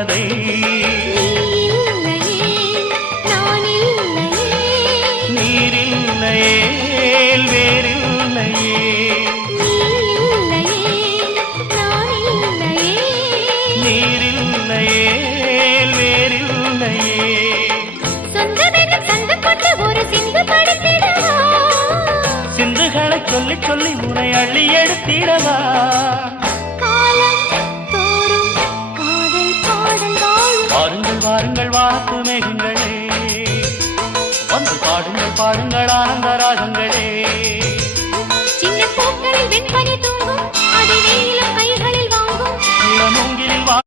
தேவதை நீரில்லையே வேறில்லையே நீரில்லையே வேறில்லையே சிந்துகளை சொல்லி சொல்லி உனை அள்ளி எடுத்திடவா வாருங்கள் வாருங்கள் வாத்து மேகங்களே வந்து பாடுங்கள் பாடுங்கள் ஆனந்த ராகங்களே சின்ன பூக்களில் வெண்பனி தூங்கும்